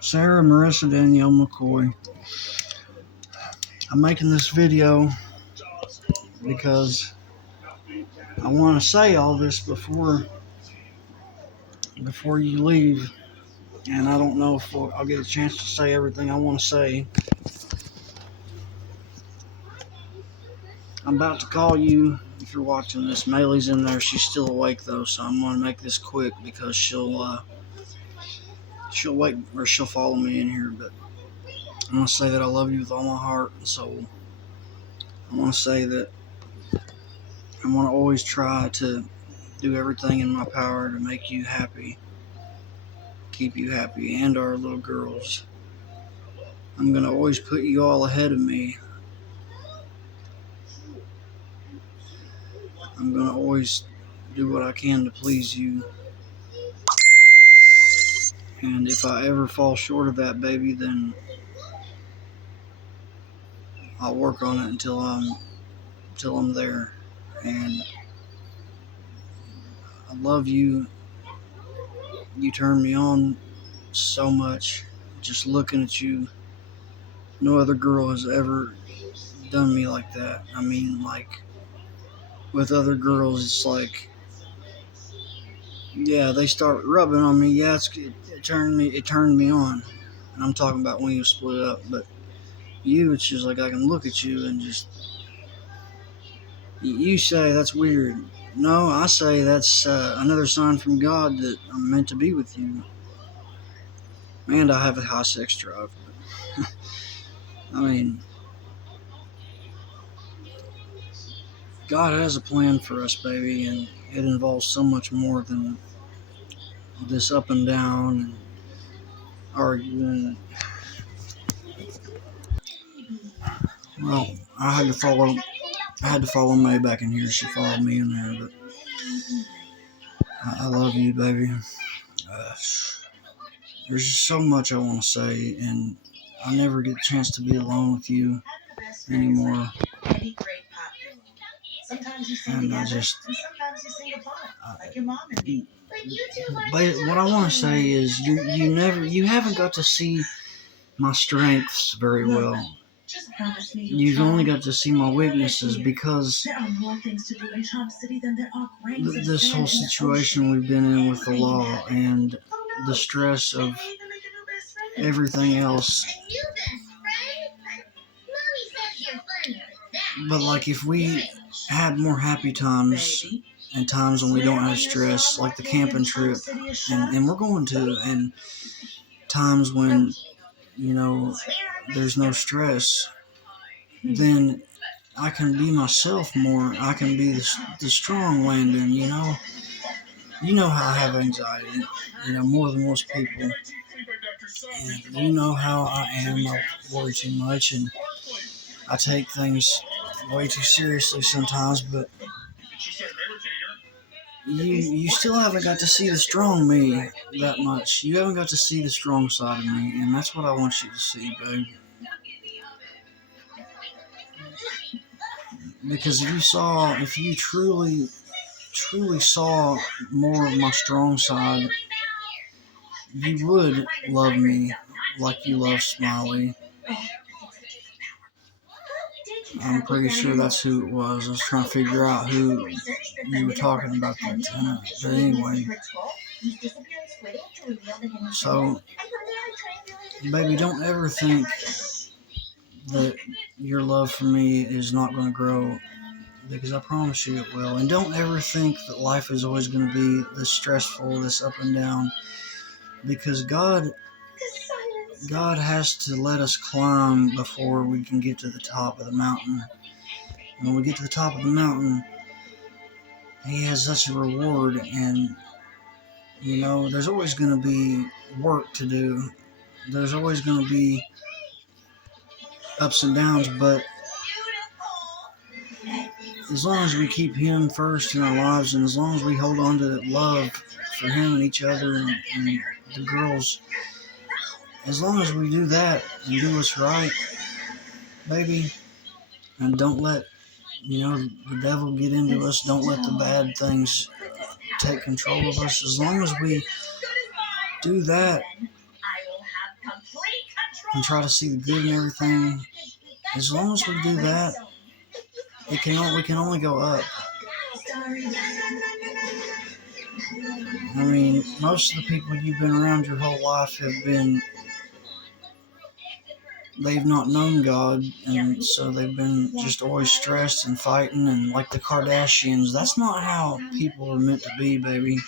Sarah Marissa Danielle McCoy. I'm making this video because I want to say all this before you leave, and I don't know if I'll get a chance to say everything I want to say. I'm about to call you if you're watching this. Maylee's in there. She's still awake though, so I'm going to make this quick because she'll wait or she'll follow me in here. But I want to say that I love you with all my heart and soul. I want to say that I want to always try to do everything in my power to make you happy, keep you happy, and our little girls. I'm going to always put you all ahead of me. I'm going to always do what I can to please you. And if I ever fall short of that, baby, then I'll work on it until I'm there. And I love you. You turn me on so much. Just looking at you. No other girl has ever done me like that. I mean, like, with other girls, it's like, yeah, they start rubbing on me. Yeah, it turned me on. And I'm talking about when you split up. But you, it's just like I can look at you and just, you say that's weird. No, I say that's another sign from God that I'm meant to be with you. And I have a high sex drive. I mean, God has a plan for us, baby, and it involves so much more than this up and down and arguing. Well, I had to follow May back in here. She followed me in there, but I love you, baby. There's just so much I want to say, and I never get a chance to be alone with you anymore. And I just, but what I want to say is, you haven't got to see my strengths very well. You've only got to see my weaknesses because this whole situation we've been in with the law and the stress of everything else. But like, if we had more happy times and times when we don't have stress, like the camping trip, and we're going to, and times when, there's no stress, then I can be myself more. I can be the strong Landon, You know how I have anxiety, more than most people. And you know how I am. I worry too much, and I take things way too seriously sometimes, but you still haven't got to see the strong me that much. You haven't got to see the strong side of me, and that's what I want you to see, babe. Because if you truly saw more of my strong side, you would love me like you love Smiley. I'm pretty sure that's who it was. I was trying to figure out who you were talking about that time. But anyway. So, baby, don't ever think that your love for me is not going to grow, because I promise you it will. And don't ever think that life is always going to be this stressful, this up and down, because God has to let us climb before we can get to the top of the mountain. When we get to the top of the mountain, He has such a reward, and there's always going to be work to do. There's always going to be ups and downs, but as long as we keep Him first in our lives, and as long as we hold on to that love for Him and each other and the girls, as long as we do that and do what's right, baby, and don't let the devil get into us, don't let the bad things take control of us, as long as we do that, and try to see the good in everything, as long as we do that, we can only go up. I mean, most of the people you've been around your whole life they've not known God, and so they've been just always stressed and fighting, and like the Kardashians. That's not how people are meant to be, baby.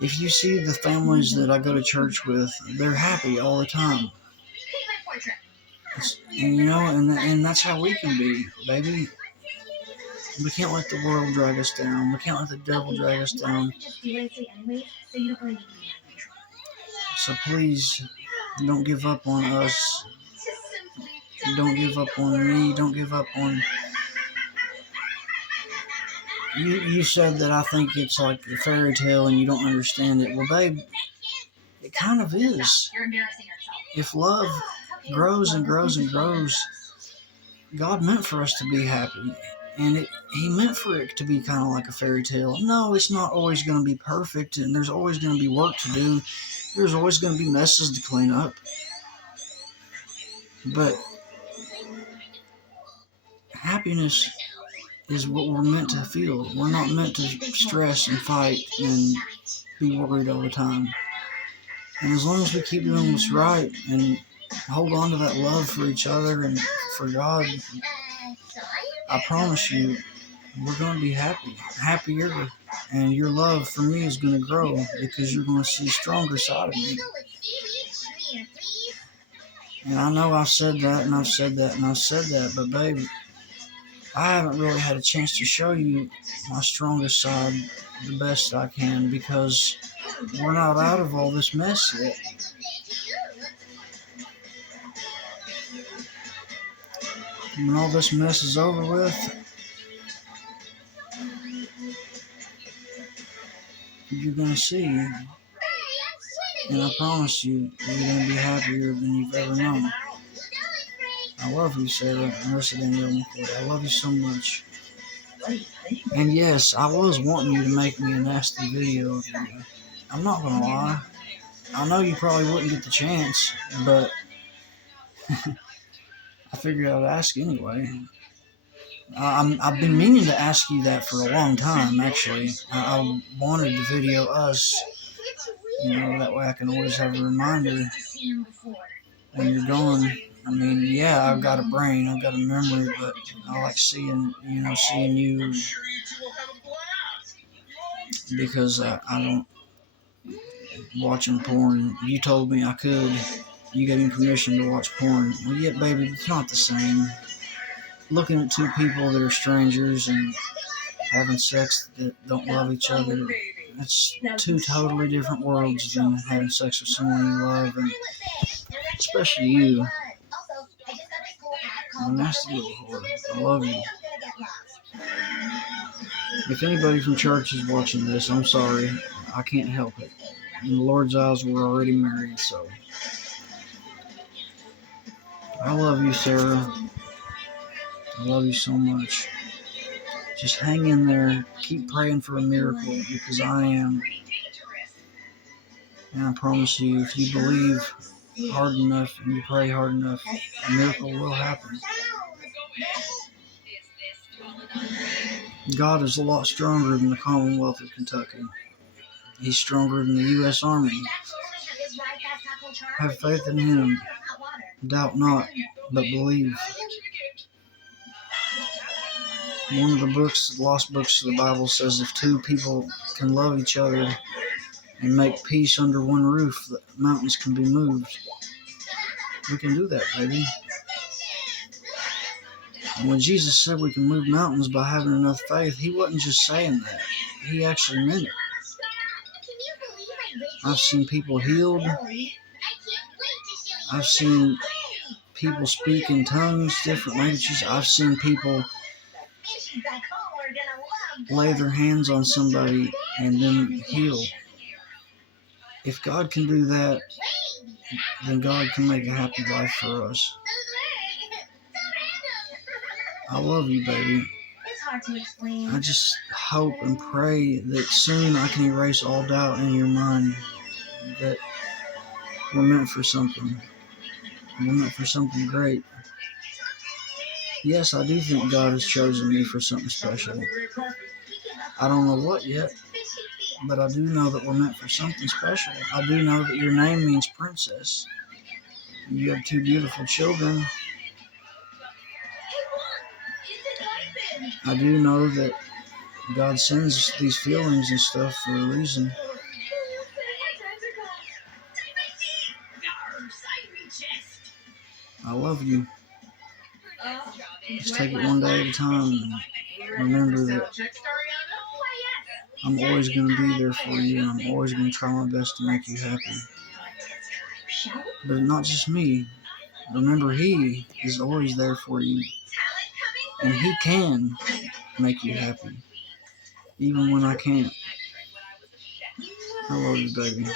If you see the families that I go to church with, they're happy all the time. And and that's how we can be, baby. We can't let the world drag us down. We can't let the devil drag us down. So please, don't give up on us. Don't give up on me. Don't give up on... You said that I think it's like a fairy tale and you don't understand it. Well, babe, it kind of is. If love grows and grows and grows, God meant for us to be happy. And He meant for it to be kind of like a fairy tale. No, it's not always going to be perfect, and there's always going to be work to do. There's always going to be messes to clean up. But happiness is what we're meant to feel. We're not meant to stress and fight and be worried all the time. And as long as we keep doing what's right and hold on to that love for each other and for God, I promise you, we're going to be happier, and your love for me is going to grow because you're going to see a stronger side of me. And I know I've said that, and I've said that, and I've said that, but baby, I haven't really had a chance to show you my strongest side the best I can because we're not out of all this mess yet. When all this mess is over with, you're going to see, and I promise you, you're going to be happier than you've ever known. I love you, Sarah. Marissa Danielle McCoy. I love you so much. And yes, I was wanting you to make me a nasty video of you. I'm not going to lie. I know you probably wouldn't get the chance, but I figured I'd ask anyway. I've been meaning to ask you that for a long time, actually. I wanted to video us, that way I can always have a reminder when you're gone. I mean, yeah, I've got a brain, I've got a memory, but I like seeing you because I don't watching porn. You told me I could. You gave me permission to watch porn. Well, yeah, baby, it's not the same. Looking at two people that are strangers and having sex that don't love each other, it's two totally different worlds than having sex with someone you love, and especially you. I'm a nasty little whore. I love you. If anybody from church is watching this, I'm sorry. I can't help it. In the Lord's eyes, we're already married, so. I love you, Sarah. I love you so much. Just hang in there. Keep praying for a miracle, because I am. And I promise you, if you believe hard enough and you pray hard enough, a miracle will happen. God is a lot stronger than the Commonwealth of Kentucky. He's stronger than the U.S. Army. Have faith in Him. Doubt not, but believe. One of the lost books of the Bible says if two people can love each other and make peace under one roof, the mountains can be moved. We can do that, baby. And when Jesus said we can move mountains by having enough faith, He wasn't just saying that. He actually meant it. I've seen people healed. I've seen people speak in tongues, different languages. I've seen people lay their hands on somebody and then heal. If God can do that, then God can make a happy life for us. I love you, baby. I just hope and pray that soon I can erase all doubt in your mind that We're meant for something. We're meant for something great. Yes, I do think God has chosen me for something special. I don't know what yet, but I do know that we're meant for something special. I do know that your name means princess. You have two beautiful children. I do know that God sends these feelings and stuff for a reason. I love you. Just take it one day at a time and remember that I'm always going to be there for you, and I'm always going to try my best to make you happy. But not just me. Remember, He is always there for you, and He can make you happy, even when I can't. I love you, baby.